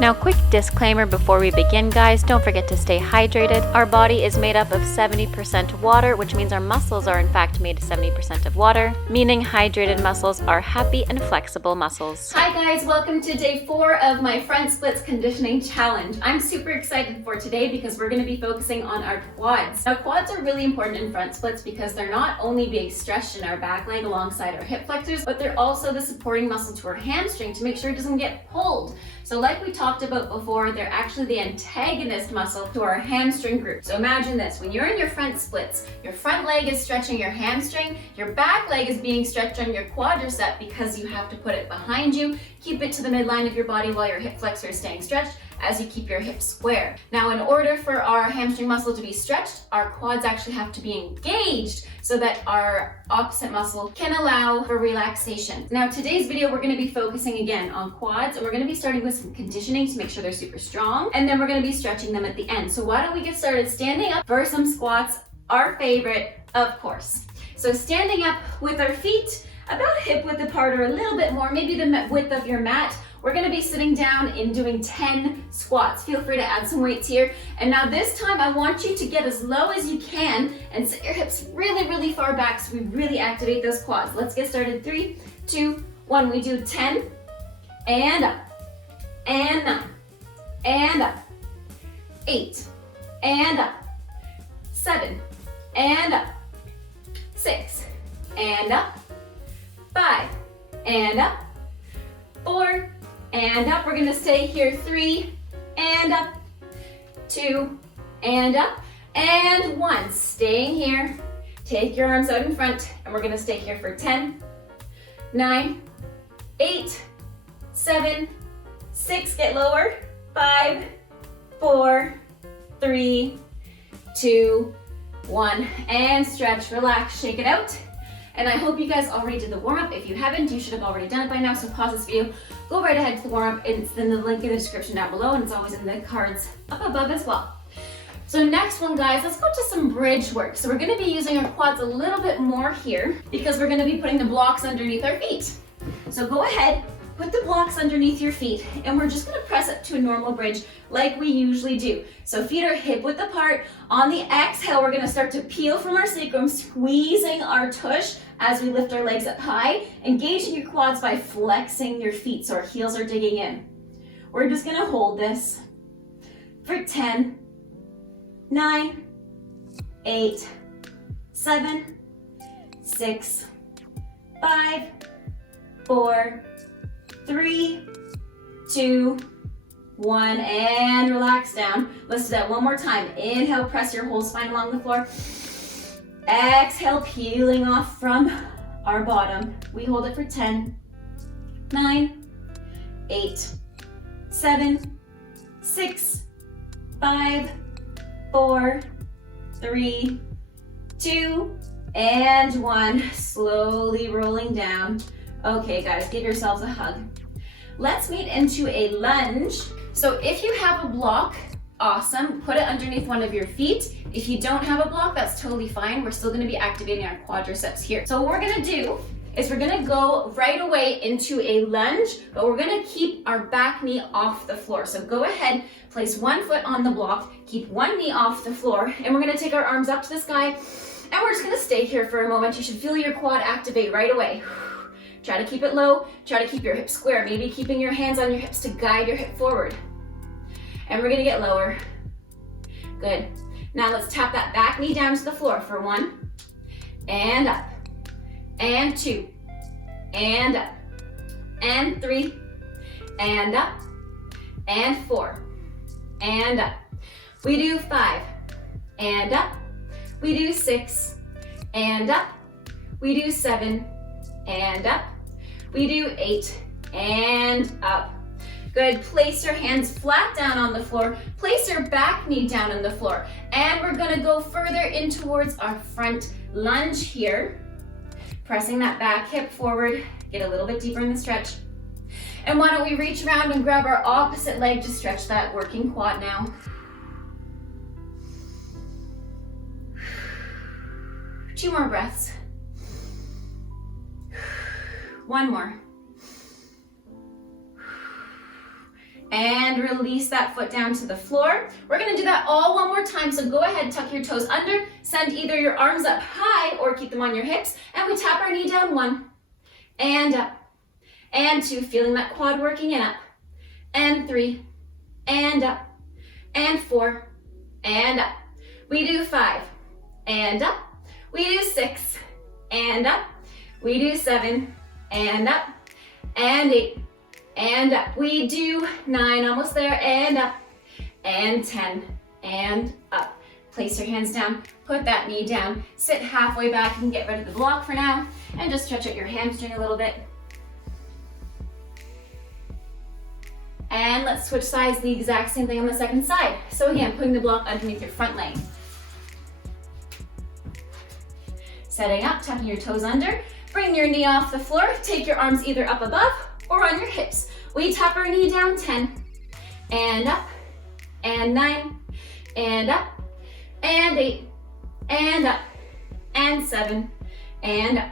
Now, quick disclaimer before we begin, guys, don't forget to stay hydrated. Our body is made up of 70% water, which means our muscles are in fact made 70% of water, meaning hydrated muscles are happy and flexible muscles. Hi guys, welcome to day 4 of my front splits conditioning challenge. I'm super excited for today because we're going to be focusing on our quads. Now, quads are really important in front splits because they're not only being stretched in our back leg alongside our hip flexors, but they're also the supporting muscle to our hamstring to make sure it doesn't get pulled. So like we talked about before, they're actually the antagonist muscle to our hamstring group. So imagine this, when you're in your front splits, your front leg is stretching your hamstring, your back leg is being stretched on your quadricep because you have to put it behind you, keep it to the midline of your body while your hip flexor is staying stretched as you keep your hips square. Now, in order for our hamstring muscle to be stretched, our quads actually have to be engaged so that our opposite muscle can allow for relaxation. Now, today's video, we're gonna be focusing again on quads, and we're gonna be starting with some conditioning to make sure they're super strong, and then we're gonna be stretching them at the end. So why don't we get started standing up for some squats, our favorite, of course. So standing up with our feet about hip width apart or a little bit more, maybe the width of your mat. We're gonna be sitting down and doing 10 squats. Feel free to add some weights here. And now this time I want you to get as low as you can and sit your hips really, really far back so we really activate those quads. Let's get started. 3, 2, 1. We do 10 and up, and 9, and up, 8, and up, 7, and up, 6, and up, 5, and up, 4, and up. We're gonna stay here. 3, and up, 2, and up, and 1. Staying here. Take your arms out in front, and we're gonna stay here for 10, 9, 8, 7, 6, get lower, 5, 4, 3, 2, 1, and stretch, relax, shake it out. And I hope you guys already did the warm-up. If you haven't, you should have already done it by now, so pause this video, go right ahead to the warm-up. It's in the link in the description down below, and it's always in the cards up above as well. So next one, guys, let's go to some bridge work. So we're gonna be using our quads a little bit more here because we're gonna be putting the blocks underneath our feet. So go ahead, put the blocks underneath your feet, and we're just gonna press up to a normal bridge like we usually do. So feet are hip width apart. On the exhale, we're gonna start to peel from our sacrum, squeezing our tush as we lift our legs up high, engaging your quads by flexing your feet so our heels are digging in. We're just gonna hold this for 10, 9, 8, 7, 6, 5, 4, 3, 2, 1, and relax down. Let's do that one more time. Inhale, press your whole spine along the floor. Exhale, peeling off from our bottom. We hold it for 10, 9, 8, 7, 6, 5, 4, 3, 2, and 1. Slowly rolling down. Okay, guys, give yourselves a hug. Let's meet into a lunge. So if you have a block, awesome, put it underneath one of your feet. If you don't have a block, that's totally fine. We're still gonna be activating our quadriceps here. So what we're gonna do is we're gonna go right away into a lunge, but we're gonna keep our back knee off the floor. So go ahead, place one foot on the block, keep one knee off the floor, and we're gonna take our arms up to the sky, and we're just gonna stay here for a moment. You should feel your quad activate right away. Try to keep it low, try to keep your hips square, maybe keeping your hands on your hips to guide your hip forward. And we're gonna get lower. Good. Now let's tap that back knee down to the floor for 1, and up, and 2, and up, and 3, and up, and 4, and up. We do 5, and up. We do 6, and up. We do 7, and up. We do 8, and up. Good, place your hands flat down on the floor, place your back knee down on the floor, and we're gonna go further in towards our front lunge here, pressing that back hip forward, get a little bit deeper in the stretch. And why don't we reach around and grab our opposite leg to stretch that working quad now. Two more breaths. One more. and release that foot down to the floor. We're gonna do that all one more time, so go ahead, tuck your toes under, send either your arms up high or keep them on your hips, and we tap our knee down, 1, and up, and 2, feeling that quad working, and up, and 3, and up, and 4, and up. We do 5, and up. We do 6, and up. We do 7, and up, and 8, and up. We do 9, almost there, and up, and 10, and up. Place your hands down, put that knee down, sit halfway back. You can get rid of the block for now, and just stretch out your hamstring a little bit. And let's switch sides, the exact same thing on the second side. So again, putting the block underneath your front leg. Setting up, tucking your toes under, bring your knee off the floor, take your arms either up above or on your hips. We tap our knee down, 10, and up, and 9, and up, and 8, and up, and 7, and up,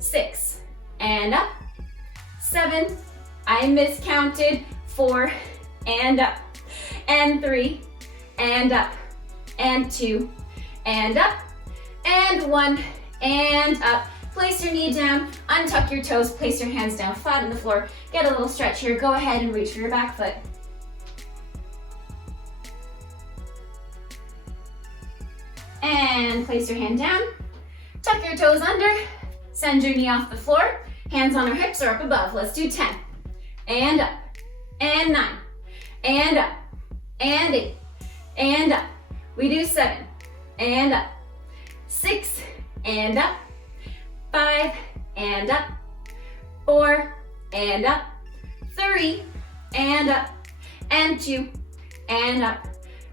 6, and up, 7, I miscounted, 4, and up, and 3, and up, and 2, and up, and 1, and up. Place your knee down, untuck your toes, place your hands down flat on the floor. Get a little stretch here. Go ahead and reach for your back foot. And place your hand down, tuck your toes under, send your knee off the floor, hands on our hips or up above. Let's do 10, and up, and 9, and up, and 8, and up. We do 7, and up, 6, and up, 5, and up, 4, and up, 3, and up, and 2, and up,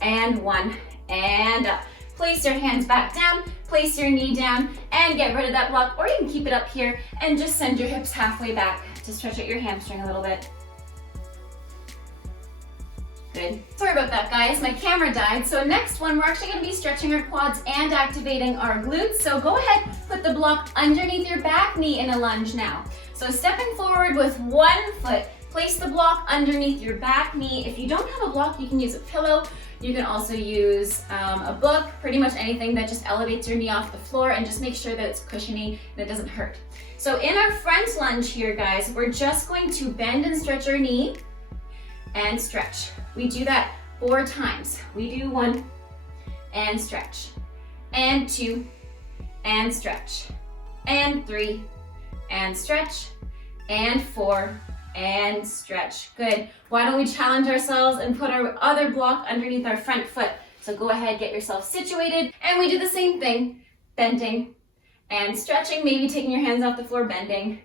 and 1, and up. Place your hands back down, place your knee down, and get rid of that block, or you can keep it up here and just send your hips halfway back to stretch out your hamstring a little bit. Good. Sorry about that, guys. My camera died. So next one, we're actually going to be stretching our quads and activating our glutes. So go ahead, put the block underneath your back knee in a lunge now. So stepping forward with one foot, place the block underneath your back knee. If you don't have a block, you can use a pillow. You can also use a book, pretty much anything that just elevates your knee off the floor, and just make sure that it's cushiony and it doesn't hurt. So in our front lunge here, guys, we're just going to bend and stretch our knee and stretch. We do that 4 times. We do 1 and stretch, and 2 and stretch, and 3 and stretch, and 4 and stretch. Good. Why don't we challenge ourselves and put our other block underneath our front foot? So go ahead, get yourself situated, and we do the same thing, bending and stretching, maybe taking your hands off the floor, bending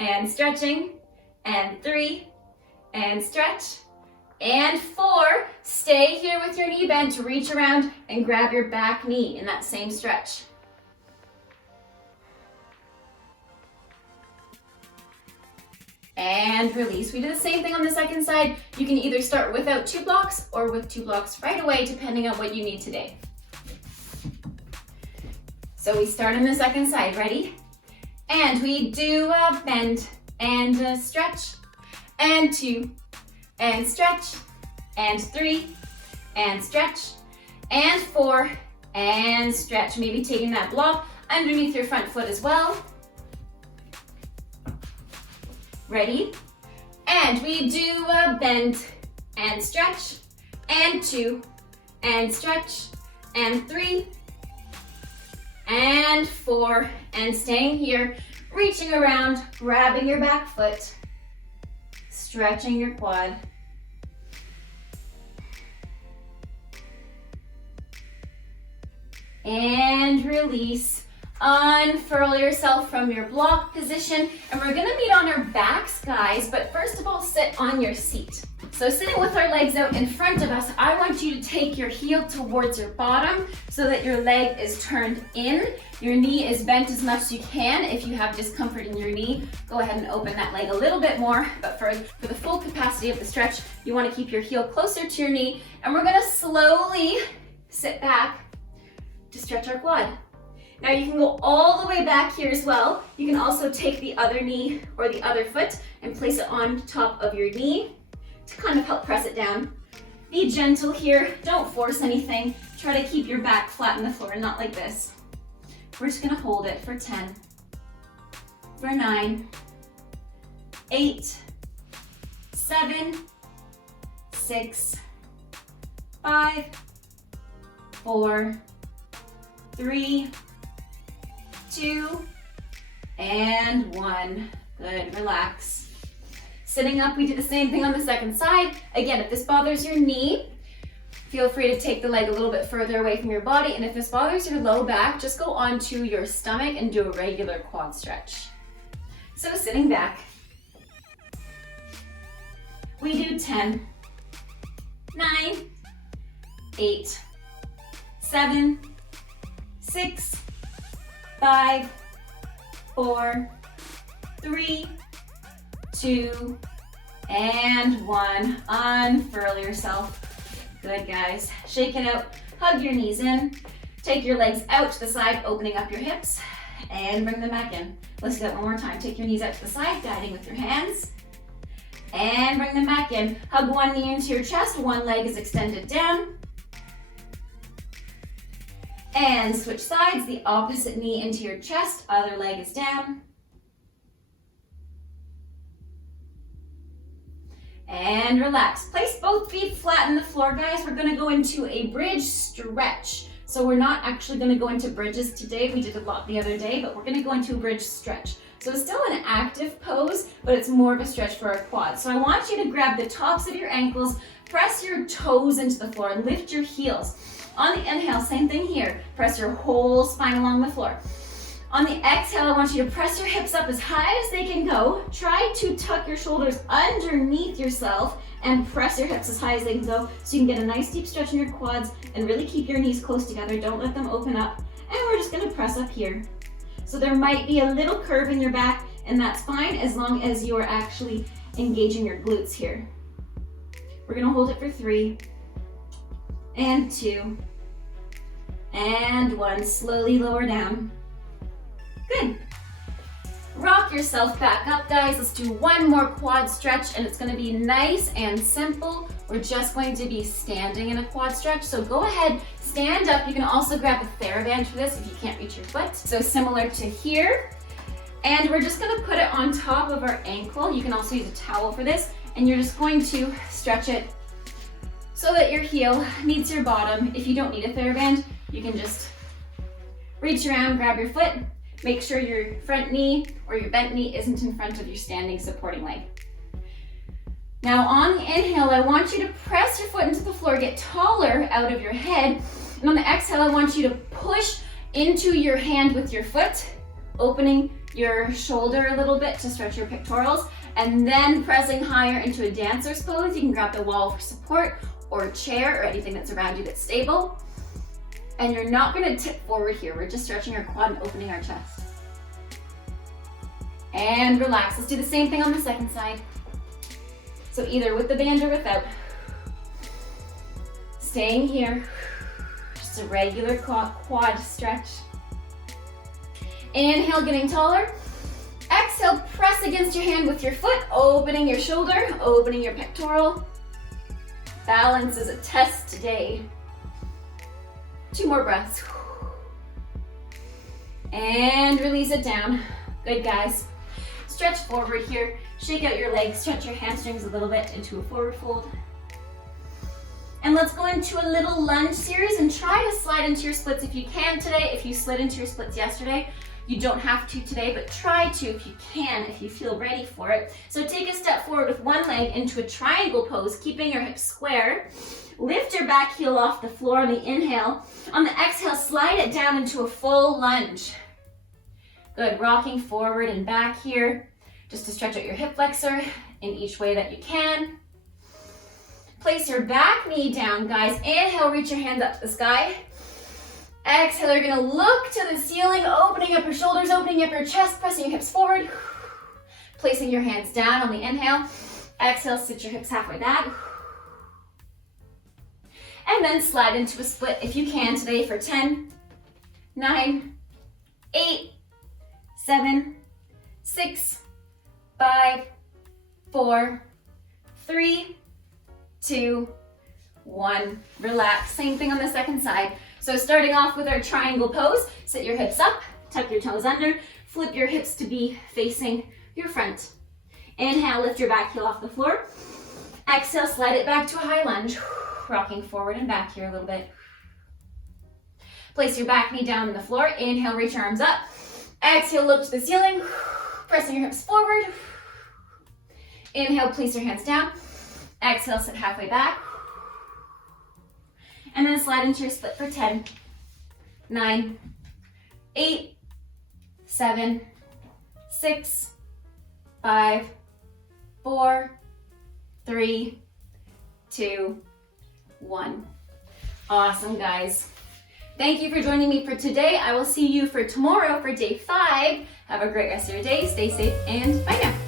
and stretching, and 3 and stretch, and 4, stay here with your knee bent, reach around and grab your back knee in that same stretch. And release. We do the same thing on the second side. You can either start without 2 blocks or with 2 blocks right away, depending on what you need today. So we start on the second side, ready? And we do a bend and stretch, and 2, and stretch, and 3, and stretch, and 4, and stretch. Maybe taking that block underneath your front foot as well. Ready? And we do a bend and stretch, and 2, and stretch, and 3, and 4, and staying here, reaching around, grabbing your back foot, stretching your quad. And release. Unfurl yourself from your block position, and we're gonna meet on our backs, guys, but first of all, sit on your seat. So sitting with our legs out in front of us, I want you to take your heel towards your bottom so that your leg is turned in. Your knee is bent as much as you can. If you have discomfort in your knee, go ahead and open that leg a little bit more, but for the full capacity of the stretch, you wanna keep your heel closer to your knee, and we're gonna slowly sit back to stretch our quad. Now you can go all the way back here as well. You can also take the other knee or the other foot and place it on top of your knee. to kind of help press it down. Be gentle here, don't force anything. Try to keep your back flat on the floor, not like this. We're just gonna hold it for 10, for 9, 8, 7, 6, 5, 4, 3, 2, and 1. Good, relax. Sitting up, we do the same thing on the second side. Again, if this bothers your knee, feel free to take the leg a little bit further away from your body. And if this bothers your low back, just go onto your stomach and do a regular quad stretch. So sitting back, we do 10, 9, 8, 7, 6, 5, 4, 3, 2, and 1. Unfurl yourself. Good, guys. Shake it out. Hug your knees in. Take your legs out to the side, opening up your hips, and bring them back in. Let's do that one more time. Take your knees out to the side, guiding with your hands, and bring them back in. Hug one knee into your chest. One leg is extended down. And switch sides. The opposite knee into your chest. Other leg is down. And relax. Place both feet flat on the floor, guys. We're gonna go into a bridge stretch. So we're not actually gonna go into bridges today. We did a lot the other day, but we're gonna go into a bridge stretch. So it's still an active pose, but it's more of a stretch for our quads. So I want you to grab the tops of your ankles, press your toes into the floor, and lift your heels. On the inhale, same thing here. Press your whole spine along the floor. On the exhale, I want you to press your hips up as high as they can go. Try to tuck your shoulders underneath yourself and press your hips as high as they can go so you can get a nice deep stretch in your quads and really keep your knees close together. Don't let them open up. And we're just gonna press up here. So there might be a little curve in your back, and that's fine as long as you're actually engaging your glutes here. We're gonna hold it for 3, and 2, and 1. Slowly lower down. Good. Rock yourself back up, guys. Let's do one more quad stretch, and it's gonna be nice and simple. We're just going to be standing in a quad stretch. So go ahead, stand up. You can also grab a TheraBand for this if you can't reach your foot. So similar to here. And we're just gonna put it on top of our ankle. You can also use a towel for this. And you're just going to stretch it so that your heel meets your bottom. If you don't need a TheraBand, you can just reach around, grab your foot. Make sure your front knee or your bent knee isn't in front of your standing supporting leg. Now on the inhale, I want you to press your foot into the floor, get taller out of your head. And on the exhale, I want you to push into your hand with your foot, opening your shoulder a little bit to stretch your pectorals, and then pressing higher into a dancer's pose. You can grab the wall for support or a chair or anything that's around you that's stable. And you're not gonna tip forward here. We're just stretching our quad and opening our chest. And relax. Let's do the same thing on the second side. So either with the band or without. Staying here. Just a regular quad stretch. Inhale, getting taller. Exhale, press against your hand with your foot, opening your shoulder, opening your pectoral. Balance is a test today. 2 more breaths. And release it down. Good, guys. Stretch forward here. Shake out your legs. Stretch your hamstrings a little bit into a forward fold. And let's go into a little lunge series and try to slide into your splits if you can today. If you slid into your splits yesterday, you don't have to today, but try to if you can, if you feel ready for it. So take a step forward with one leg into a triangle pose, keeping your hips square. Lift your back heel off the floor on the inhale. On the exhale, slide it down into a full lunge. Good, rocking forward and back here, just to stretch out your hip flexor in each way that you can. Place your back knee down, guys. Inhale, reach your hands up to the sky. Exhale, you're gonna look to the ceiling, opening up your shoulders, opening up your chest, pressing your hips forward. Placing your hands down on the inhale. Exhale, sit your hips halfway back. And then slide into a split if you can today for 10, 9, 8, 7, 6, 5, 4, 3, 2, 1. Relax. Same thing on the second side. So starting off with our triangle pose, sit your hips up, tuck your toes under, flip your hips to be facing your front. Inhale, lift your back heel off the floor. Exhale, slide it back to a high lunge, rocking forward and back here a little bit. Place your back knee down on the floor. Inhale, reach your arms up. Exhale, look to the ceiling, pressing your hips forward. Inhale, place your hands down. Exhale, sit halfway back. And then slide into your split for 10, 9, 8, 7, 6, 5, 4, 3, 2, 1. Awesome, guys. Thank you for joining me for today. I will see you for tomorrow for day 5. Have a great rest of your day. Stay safe and bye now.